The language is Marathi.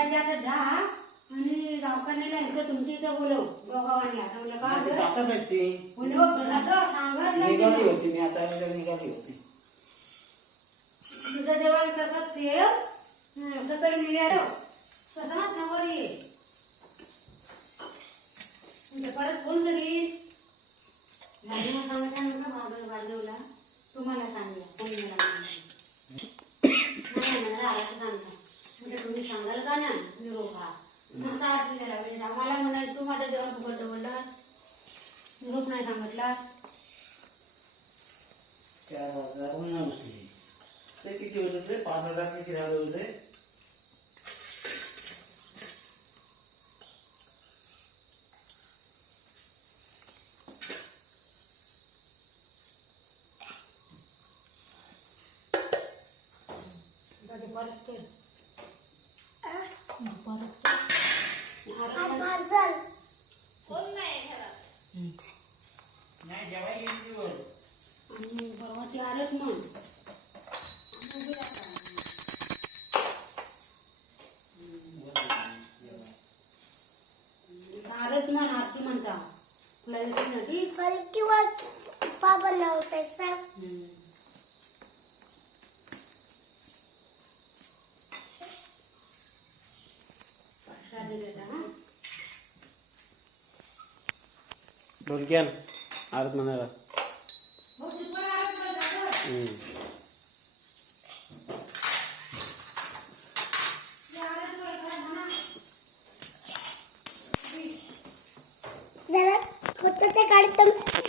आमच्या आता जा आणि गावकांना इथं तुमच्या इथं बोलव गावाने आता म्हणजे काय जातात आहेत ती निघाली होती मी आता निघाली होती तुझं देवाला तसंच ठेव सकाळी निघालो तसंच नवर ये म्हणजे परत फोन करी गाडीला सांगितलं म्हटलं बाजूला तुम्हाला सांगूया फोन मला आला सांगता म्हणजे तुम्ही सांगाल का ना निरोप हा तुमचा आम्हाला म्हणाल तू माझ्या देवा फुकट बोलला निरोप नाही सांगितला 4,000 ते किती होते 5,000 किती झाले होते परत कर कोण नाही घरात नाही जेवाय गेली वर आणि परवा ते आलेच म्हण आलेच म्हण आरती म्हणता तुला येते ना ती किंवा पापा नव्हते सांग डोलक्यान आरत म्हणाला जरा फोटो ते काढतो